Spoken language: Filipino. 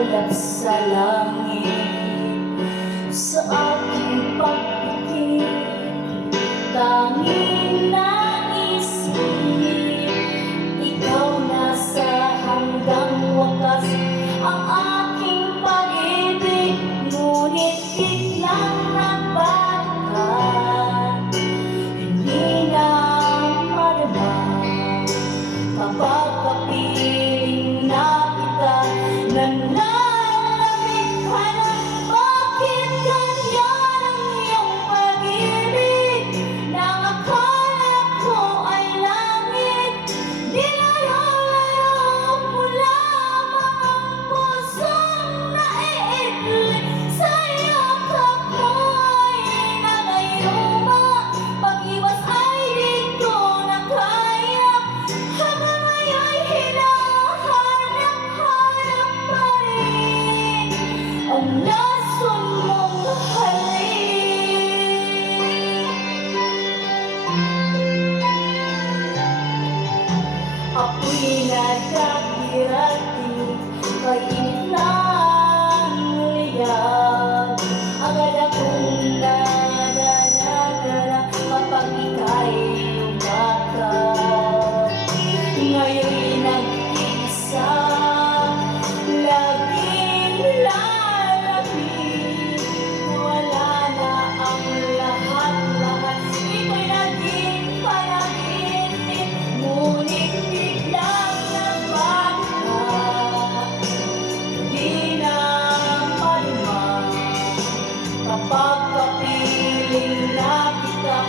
ulap sa langit, sa aking pagpikit, tanging naisip, ikaw na sa hanggang wakas ang aking pag-ibig, ngunit biglang nagbakat, hindi na madama kapag kapiling na kita. Nanlalamig ka na, bakit ganyan ang iyong pag-ibig? Nang akala ko ay langit, dinalayo mo lamang ang pusong naiidli. Sa yakap mo'y nagayuma, pag-iwas ay di ko na kaya. Hanggang ngayon'y hinahanap-hanap pa rin ang lason mong halik. Ako'y nagkakirati, kainit ng liyan. Agad akong nadadala kapag ika'y umakap. Ngayon'y nag-iisa, laging lalapit. Wala na ang lahat-lahat, ito'y naging panaginip. Ngunit biglang nagbago, di na maluma kapag kapiling na kita.